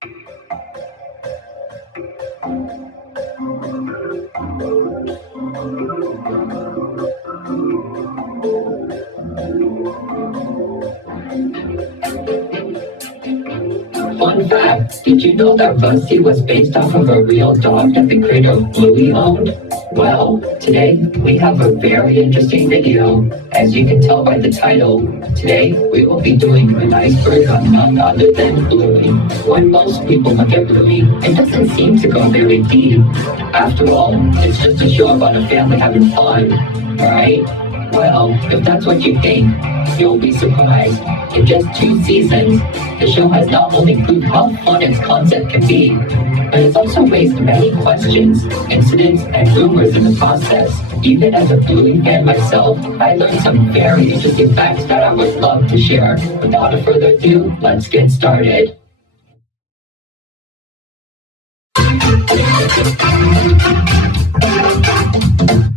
Fun fact, did you know that Rusty was based off of a real dog that the creator of Bluey owned? Well, today we have a very interesting video. As you can tell by the title, today we will be doing an iceberg on none other than Bluey. When most people look at Bluey, it doesn't seem to go very deep. After all, it's just a show about a family having fun, right? Well, if that's what you think, you'll be surprised. In just 2 seasons, the show has not only proved how fun its concept can be, but it's also raised many questions, incidents, and rumors in the process. Even as a Bluey fan myself, I learned some very interesting facts that I would love to share. Without further ado, let's get started.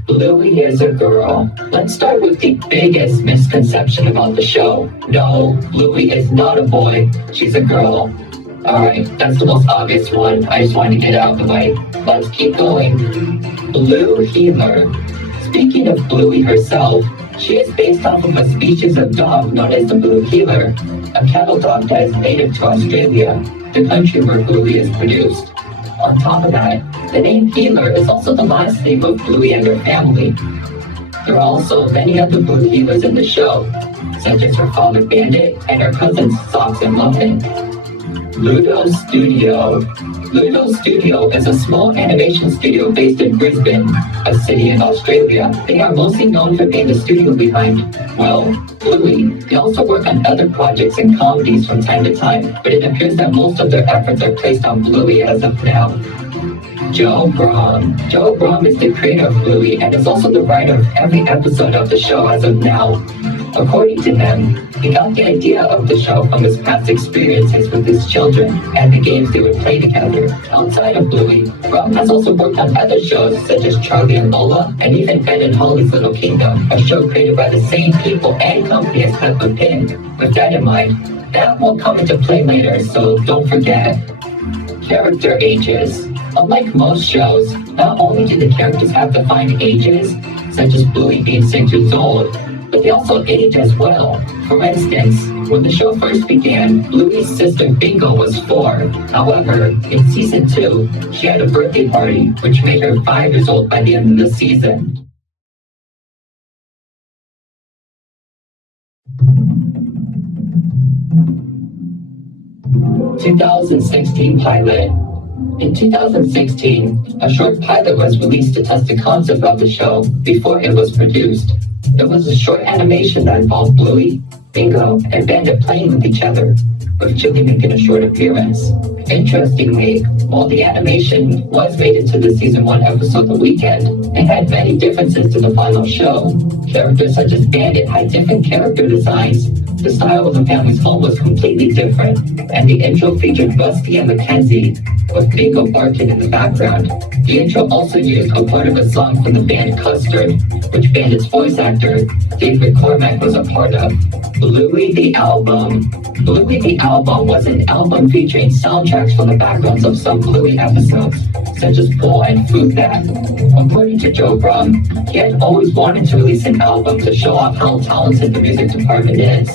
Bluey is a girl. Let's start with the biggest misconception about the show. No, Bluey is not a boy. She's a girl. Alright, that's the most obvious one. I just wanted to get it out of the way. Let's keep going. Blue Healer. Speaking of Bluey herself, she is based off of a species of dog known as the Blue Healer, a cattle dog that is native to Australia, the country where Bluey is produced. On top of that, the name Healer is also the last name of Bluey and her family. There are also many other Blue Healers in the show, such as her father Bandit and her cousins Socks and Muffin. Ludo Studio. Ludo Studio is a small animation studio based in Brisbane, a city in Australia. They are mostly known for being the studio behind, well, Bluey. They also work on other projects and comedies from time to time, but it appears that most of their efforts are placed on Bluey as of now. Joe Brom. Joe Brom is the creator of Bluey and is also the writer of every episode of the show as of now. According to them, he got the idea of the show from his past experiences with his children and the games they would play together. Outside of Bluey, Brom has also worked on other shows such as Charlie and Lola and even Ben and Holly's Little Kingdom, a show created by the same people and company as Peppa Pig. With that in mind, that will come into play later, so don't forget. Character ages. Unlike most shows, not only do the characters have defined ages, such as Bluey being 6 years old, but they also age as well. For instance, when the show first began, Bluey's sister Bingo was 4. However, in season 2, she had a birthday party, which made her 5 years old by the end of the season. (2016) pilot. In 2016, a short pilot was released to test the concept of the show before it was produced. It was a short animation that involved Bluey, Bingo, and Bandit playing with each other, with Chili making a short appearance. Interestingly, while the animation was made into the season 1 episode The Weekend, it had many differences to the final show. Characters such as Bandit had different character designs, the style of the family's home was completely different, and the intro featured Rusty and Mackenzie, with Bingo barking in the background. The intro also used a part of a song from the band Custard, which Bandit's voice actor, David Cormack, was a part of. Bluey the Album. Bluey the Album was an album featuring soundtracks from the backgrounds of some Bluey episodes, such as Bull and Fruit Bat. According to Joe Brum, he had always wanted to release an album to show off how talented the music department is.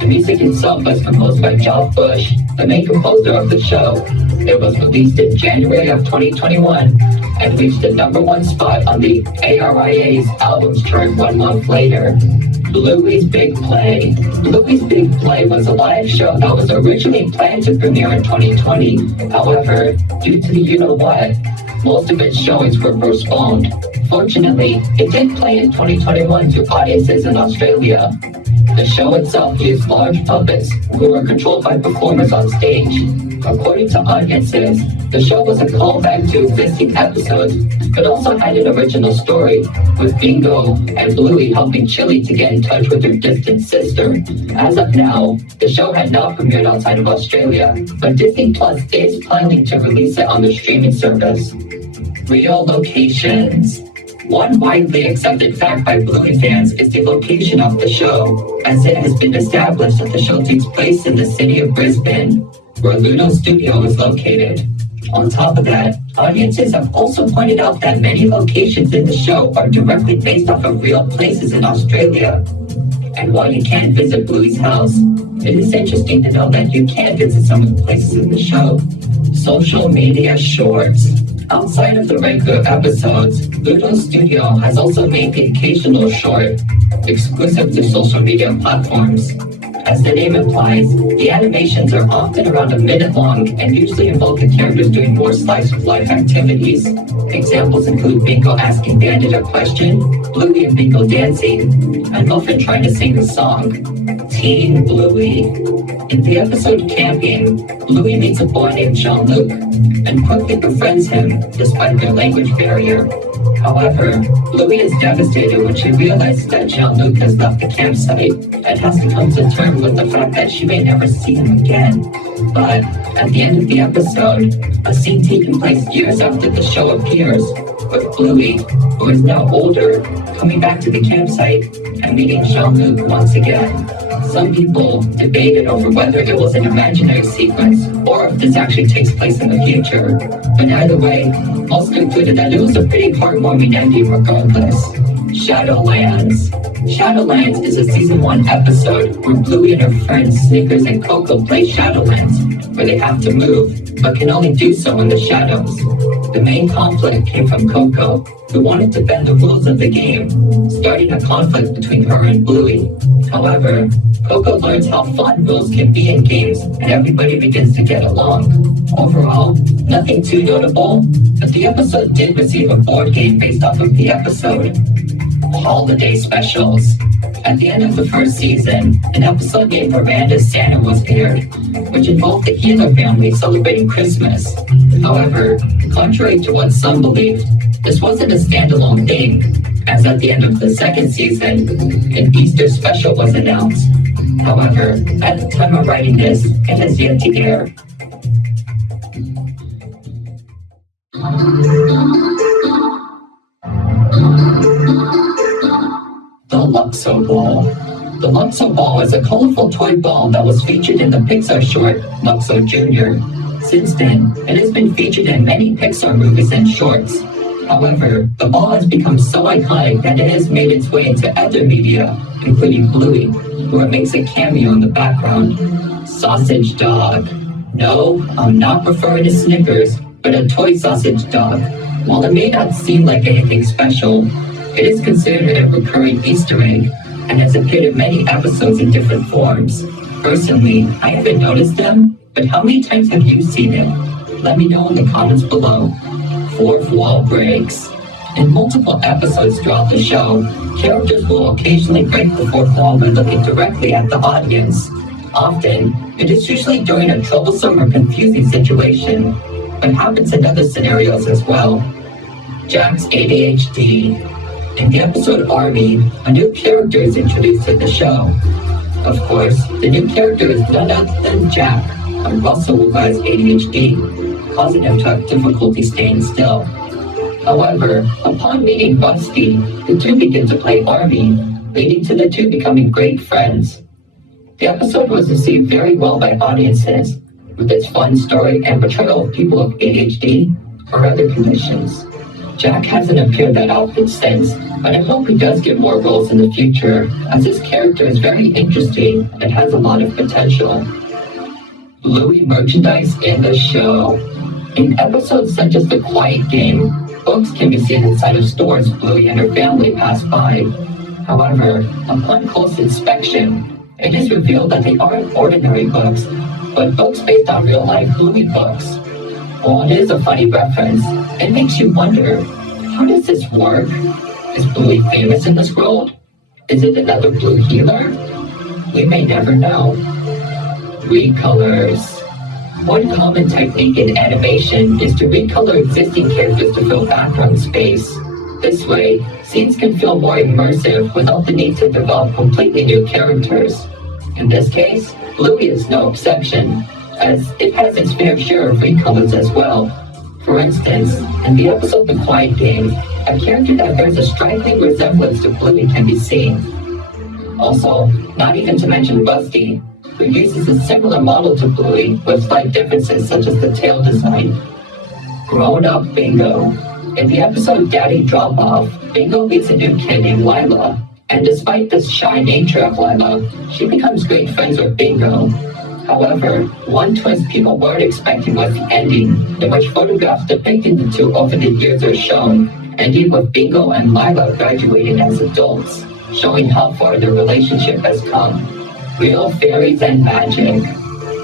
The music itself was composed by Joff Bush, the main composer of the show. It was released in January of 2021 and reached the #1 spot on the ARIA's albums chart 1 month later. Bluey's Big Play. Bluey's Big Play was a live show that was originally planned to premiere in 2020. However, due to the you-know-what, most of its showings were postponed. Fortunately, it did play in 2021 to audiences in Australia. The show itself used large puppets who were controlled by performers on stage. According to audiences, the show was a callback to existing episodes, but also had an original story, with Bingo and Bluey helping Chili to get in touch with her distant sister. As of now, the show had not premiered outside of Australia, but Disney Plus is planning to release it on their streaming service. Real locations. One widely accepted fact by Bluey fans is the location of the show, as it has been established that the show takes place in the city of Brisbane. where Ludo's studio is located. On top of that, audiences have also pointed out that many locations in the show are directly based off of real places in Australia. And while you can't visit Bluey's house, it is interesting to know that you can visit some of the places in the show. Social media shorts. Outside of the regular episodes, Ludo's studio has also made the occasional short, exclusive to social media platforms. As the name implies, the animations are often around a minute long and usually involve the characters doing more slice of life activities. Examples include Bingo asking Bandit a question, Bluey and Bingo dancing, and Muffin trying to sing a song. Teen Bluey. In the episode Camping, Bluey meets a boy named Jean-Luc and quickly befriends him despite their language barrier. However, Bluey is devastated when she realizes that Jean-Luc has left the campsite and has to come to terms with the fact that she may never see him again. But at the end of the episode, a scene taking place years after the show appears, with Bluey, who is now older, coming back to the campsite and meeting Jean-Luc once again. Some people debated over whether it was an imaginary sequence or if this actually takes place in the future. But either way, most concluded that it was a pretty heartwarming ending regardless. Shadowlands. Shadowlands is a season 1 episode where Bluey and her friends Snickers and Coco play Shadowlands, where they have to move, but can only do so in the shadows. The main conflict came from Coco, who wanted to bend the rules of the game, starting a conflict between her and Bluey. However, Coco learns how fun rules can be in games and everybody begins to get along. Overall, nothing too notable, but the episode did receive a board game based off of the episode. Holiday specials. At the end of the first season, an episode named Miranda's Santa was aired, which involved the Healer family celebrating Christmas. However, contrary to what some believed, this wasn't a standalone thing, as at the end of the second season, an Easter special was announced. However, at the time of writing this, it has yet to air. The Luxo Ball. The Luxo Ball is a colorful toy ball that was featured in the Pixar short, Luxo Jr. Since then, it has been featured in many Pixar movies and shorts. However, the ball has become so iconic that it has made its way into other media, including Bluey, where it makes a cameo in the background. Sausage dog. No, I'm not referring to Snickers, but a toy sausage dog. While it may not seem like anything special, it is considered a recurring Easter egg and has appeared in many episodes in different forms. Personally, I haven't noticed them, but how many times have you seen it? Let me know in the comments below. Fourth wall breaks. In multiple episodes throughout the show, characters will occasionally break the fourth wall by looking directly at the audience. Often, it is usually during a troublesome or confusing situation, but happens in other scenarios as well. Jack's ADHD. In the episode Army, a new character is introduced in the show. Of course, the new character is none other than Jack, a Russell who has ADHD, causing him to have difficulty staying still. However, upon meeting Rusty, the two begin to play Army, leading to the two becoming great friends. The episode was received very well by audiences, with its fun story and portrayal of people with ADHD or other conditions. Jack hasn't appeared that often since, but I hope he does get more roles in the future, as his character is very interesting and has a lot of potential. Bluey merchandise in the show. In episodes such as The Quiet Game, books can be seen inside of stores Bluey and her family pass by. However, upon close inspection, it is revealed that they aren't ordinary books, but books based on real-life Bluey books. While it is a funny reference, it makes you wonder, how does this work? Is Bluey famous in this world? Is it another Blue healer? We may never know. Recolors. One common technique in animation is to recolor existing characters to fill background space. This way, scenes can feel more immersive without the need to develop completely new characters. In this case, Bluey is no exception, as it has its fair share of recolors as well. For instance, in the episode The Quiet Game, a character that bears a striking resemblance to Bluey can be seen. Also, not even to mention Rusty, who uses a similar model to Bluey with slight differences such as the tail design. Grown-up Bingo. In the episode Daddy Drop Off, Bingo meets a new kid named Lila, and despite the shy nature of Lila, she becomes great friends with Bingo. However, one twist people weren't expecting was the ending, in which photographs depicting the two over the years are shown, ending with Bingo and Lila graduating as adults, showing how far their relationship has come. Real fairies and magic.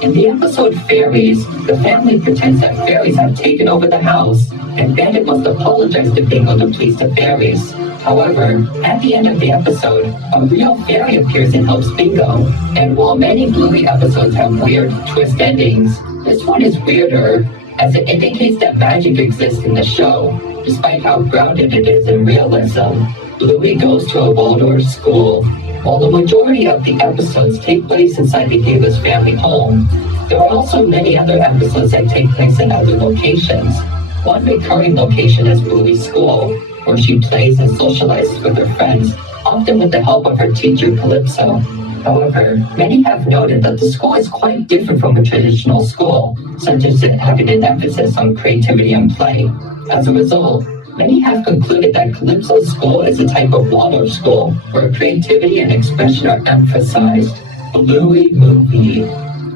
In the episode Fairies, the family pretends that fairies have taken over the house, and Bandit must apologize to Bingo to please the fairies. However, at the end of the episode, a real fairy appears and helps Bingo. And while many Bluey episodes have weird twist endings, this one is weirder, as it indicates that magic exists in the show, despite how grounded it is in realism. Bluey goes to a Waldorf school. While the majority of the episodes take place inside the hero's family home, there are also many other episodes that take place in other locations. One recurring location is Bluey's school, where she plays and socializes with her friends, often with the help of her teacher Calypso. However, many have noted that the school is quite different from a traditional school, such as it having an emphasis on creativity and play. As a result, many have concluded that Calypso's school is a type of Waldorf school, where creativity and expression are emphasized. Bluey movie.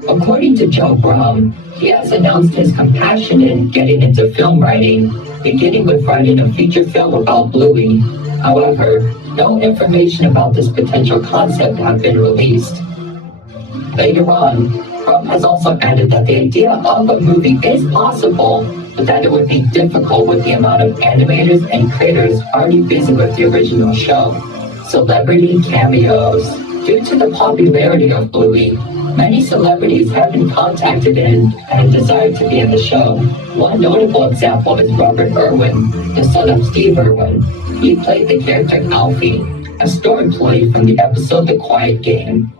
According to Joe Brum, he has announced his compassion in getting into film writing, beginning with writing a feature film about Bluey. However, no information about this potential concept have been released. Later on, Brum has also added that the idea of a movie is possible, but that it would be difficult with the amount of animators and creators already busy with the original show. Celebrity cameos. Due to the popularity of Bluey, many celebrities have been contacted in and desired to be in the show. One notable example is Robert Irwin, the son of Steve Irwin. He played the character Alfie, a store employee from the episode The Quiet Game.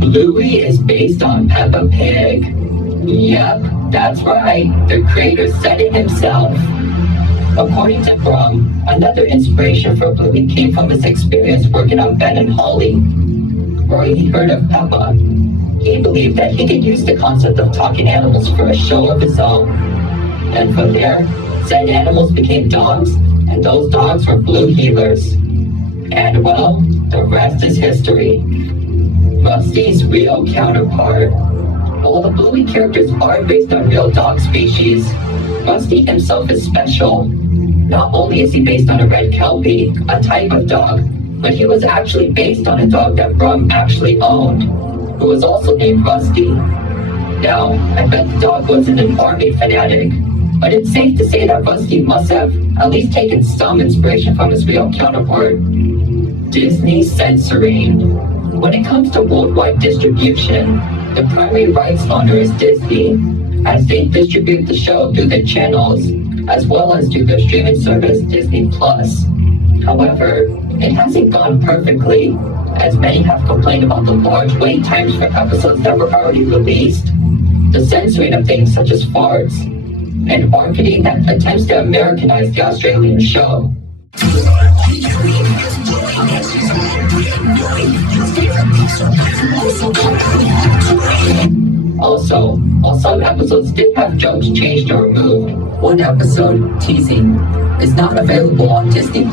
Bluey is based on Peppa Pig. Yep, that's right, the creator said it himself. According to Brum, another inspiration for Bluey came from his experience working on Ben and Holly, where he heard of Peppa. He believed that he could use the concept of talking animals for a show of his own. And from there, said animals became dogs, and those dogs were Blue healers. And well, the rest is history. Rusty's real counterpart. While the Bluey characters are based on real dog species, Rusty himself is special. Not only is he based on a red Kelpie, a type of dog, but he was actually based on a dog that Brum actually owned, who was also named Rusty. Now, I bet the dog wasn't an army fanatic, but it's safe to say that Rusty must have at least taken some inspiration from his real counterpart. Disney censoring. When it comes to worldwide distribution, the primary rights owner is Disney, as they distribute the show through their channels, as well as through their streaming service Disney+. However, it hasn't gone perfectly, as many have complained about the large wait times for episodes that were already released, the censoring of things such as farts, and marketing that attempts to Americanize the Australian show. Also, while some episodes did have jokes changed or removed, one episode, Teasing, is not available on Disney+.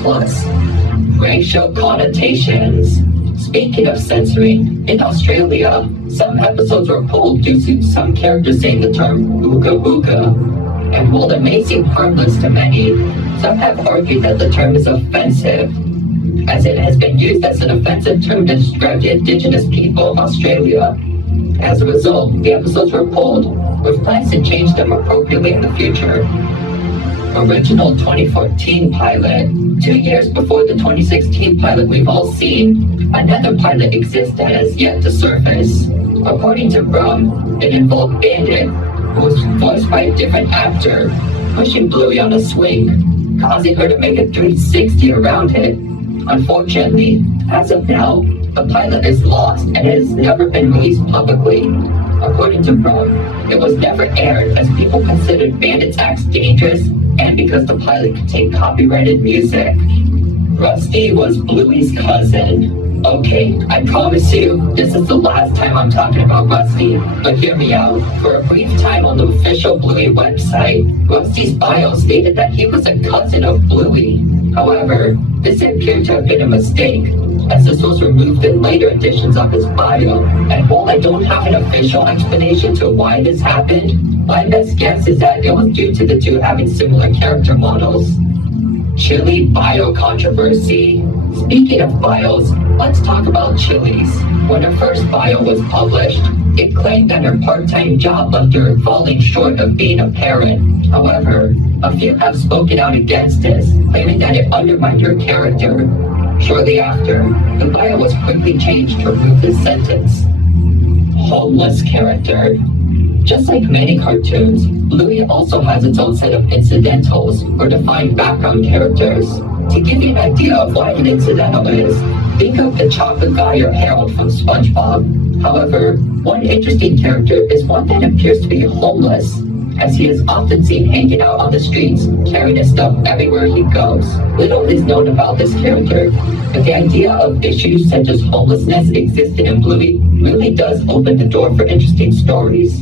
Racial connotations. Speaking of censoring, in Australia, some episodes were pulled due to some characters saying the term ooga booga. And while it may seem harmless to many, some have argued that the term is offensive, as it has been used as an offensive term to describe the indigenous people of Australia. As a result, the episodes were pulled, with plans to change them appropriately in the future. Original 2014 pilot. 2 years before the 2016 pilot we've all seen, another pilot exists that has yet to surface. According to Brum, it involved Bandit, who was voiced by a different actor, pushing Bluey on a swing, causing her to make a 360 around it. Unfortunately, as of now, the pilot is lost and has never been released publicly. According to Brum, it was never aired as people considered Bandit's acts dangerous and because the pilot contained copyrighted music. Rusty was Bluey's cousin. Okay, I promise you, this is the last time I'm talking about Rusty, but hear me out. For a brief time on the official Bluey website, Rusty's bio stated that he was a cousin of Bluey. However, this appeared to have been a mistake, as this was removed in later editions of his bio. And while I don't have an official explanation to why this happened, my best guess is that it was due to the two having similar character models. Chili bio controversy. Speaking of bios, let's talk about Chili's. When her first bio was published, it claimed that her part-time job left her falling short of being a parent. However, a few have spoken out against this, claiming that it undermined her character. Shortly after, the bio was quickly changed to remove this sentence. Homeless character. Just like many cartoons, Bluey also has its own set of incidentals, or defined background characters. To give you an idea of what an incidental is, think of the chocolate guy or Harold from SpongeBob. However, one interesting character is one that appears to be homeless, as he is often seen hanging out on the streets, carrying his stuff everywhere he goes. Little is known about this character, but the idea of issues such as homelessness existing in Bluey really does open the door for interesting stories.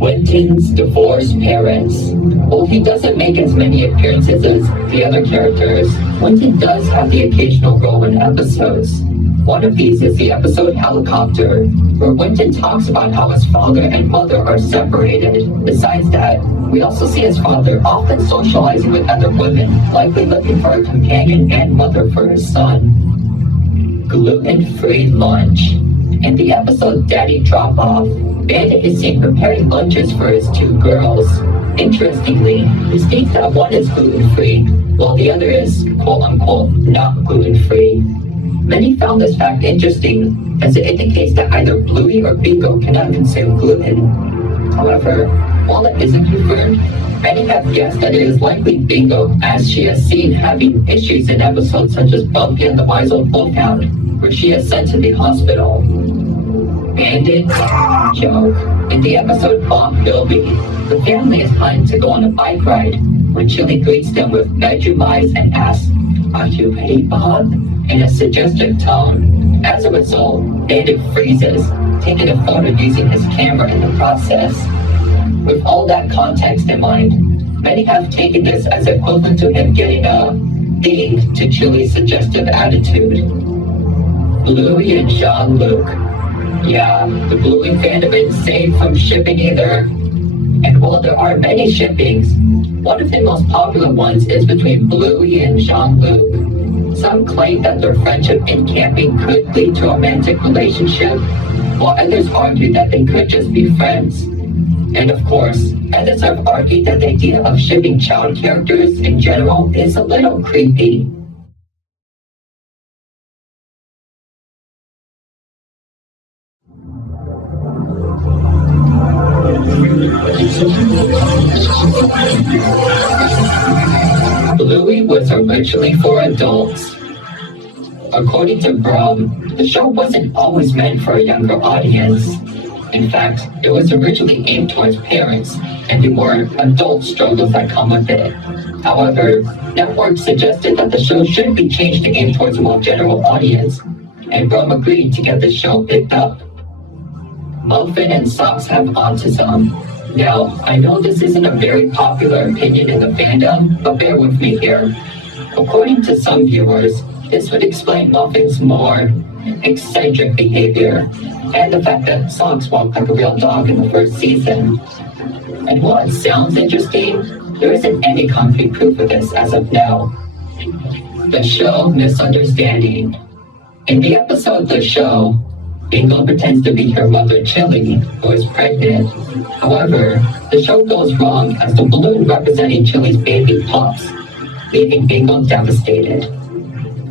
Winton's divorced parents. While he doesn't make as many appearances as the other characters, Winton does have the occasional role in episodes. One of these is the episode Helicopter, where Winton talks about how his father and mother are separated. Besides that, we also see his father often socializing with other women, likely looking for a companion and mother for his son. Gluten-free lunch. In the episode Daddy Drop Off, Bandit is seen preparing lunches for his two girls. Interestingly, he states that one is gluten-free, while the other is quote-unquote not gluten-free. Many found this fact interesting, as it indicates that either Bluey or Bingo cannot consume gluten. However, while it isn't confirmed, many have guessed that it is likely Bingo, as she is seen having issues in episodes such as Bumpy and the Wise Old Wolfhound, where she is sent to the hospital. Bandit joke. In the episode Bob Bilby, the family is planning to go on a bike ride, when Chili greets them with bedroom eyes and asks, "Are you ready, Bob?" in a suggestive tone. As a result, Bandit freezes, taking a photo using his camera in the process. With all that context in mind, many have taken this as equivalent to him getting a ding to Chili's suggestive attitude. Bluey and Jean-Luc. Yeah, the Bluey fandom isn't safe from shipping either. And while there are many shippings, one of the most popular ones is between Bluey and Jean-Luc. Some claim that their friendship in camping could lead to a romantic relationship, while others argue that they could just be friends. And of course, others have argued that the idea of shipping child characters in general is a little creepy. Bluey was originally for adults. According to Brum, the show wasn't always meant for a younger audience. In fact, it was originally aimed towards parents and the more adult struggles that come with it. However, networks suggested that the show should be changed to aim towards a more general audience, and Brum agreed to get the show picked up. Muffin and Socks have autism. Now, I know this isn't a very popular opinion in the fandom, but bear with me here. According to some viewers, this would explain Muffin's more eccentric behavior, and the fact that Socks walked like a real dog in the first season. And while it sounds interesting, there isn't any concrete proof of this as of now. The show Misunderstanding. In the episode The Show, Bingo pretends to be her mother Chili, who is pregnant. However, the show goes wrong as the balloon representing Chili's baby pops, leaving Bingo devastated.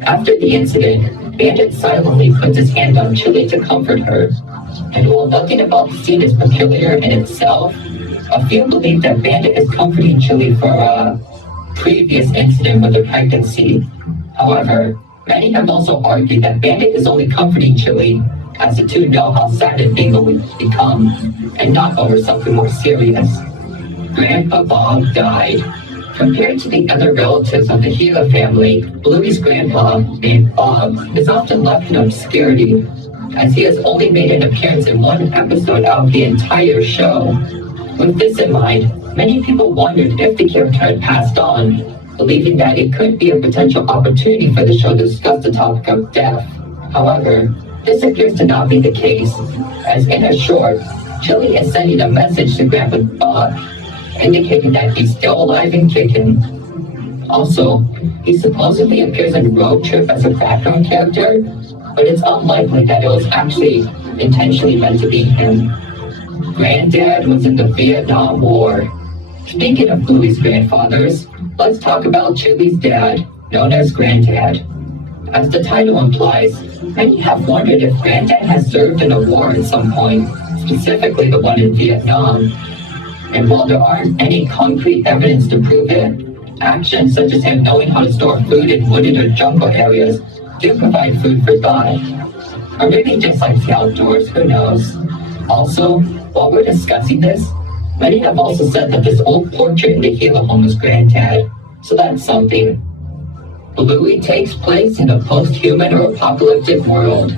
After the incident, Bandit silently puts his hand on Chili to comfort her. And while nothing about the scene is peculiar in itself, a few believe that Bandit is comforting Chili for a previous incident with her pregnancy. However, many have also argued that Bandit is only comforting Chili as the two know how sad and Bingo would become, and not over something more serious. Grandpa Bob died. Compared to the other relatives of the Gila family, Bluey's grandpa, named Bob, is often left in obscurity, as he has only made an appearance in one episode of the entire show. With this in mind, many people wondered if the character had passed on, believing that it could be a potential opportunity for the show to discuss the topic of death. However, this appears to not be the case, as in a short, Chili is sending a message to Grandpa Bob, indicating that he's still alive and kicking. Also, he supposedly appears in Road Trip as a background character, but it's unlikely that it was actually intentionally meant to be him. Granddad was in the Vietnam War. Speaking of Bluey's grandfathers, let's talk about Chili's dad, known as Granddad. As the title implies, many have wondered if Granddad has served in a war at some point, specifically the one in Vietnam. And while there aren't any concrete evidence to prove it, actions such as him knowing how to store food in wooded or jungle areas do provide food for thought. Or maybe just likes the outdoors, who knows. Also, while we're discussing this, many have also said that this old portrait in the Gila home is Granddad, so that's something. Bluey takes place in a post-human or apocalyptic world.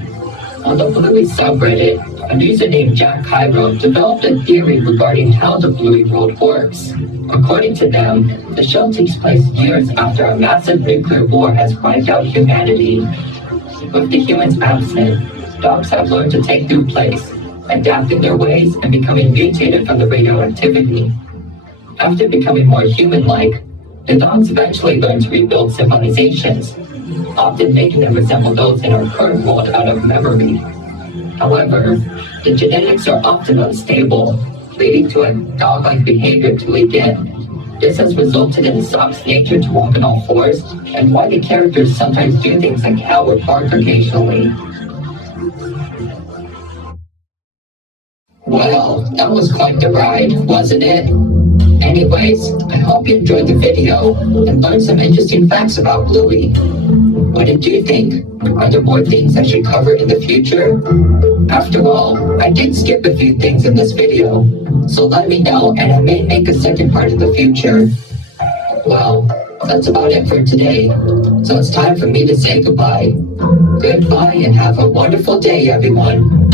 On the Bluey subreddit, a user named Jack Cairo developed a theory regarding how the Bluey world works. According to them, the show takes place years after a massive nuclear war has wiped out humanity. With the humans absent, dogs have learned to take their place, adapting their ways and becoming mutated from the radioactivity. After becoming more human-like, the dogs eventually learn to rebuild civilizations, often making them resemble those in our current world out of memory. However, the genetics are often unstable, leading to a dog-like behavior to leak in. This has resulted in Sock's nature to walk on all fours, and why the characters sometimes do things like howl or bark occasionally. Well, that was quite the ride, wasn't it? Anyways, I hope you enjoyed the video and learned some interesting facts about Bluey. What did you think? Are there more things I should cover in the future? After all, I did skip a few things in this video, so let me know and I may make a second part in the future. Well, that's about it for today, so it's time for me to say goodbye. Goodbye and have a wonderful day, everyone.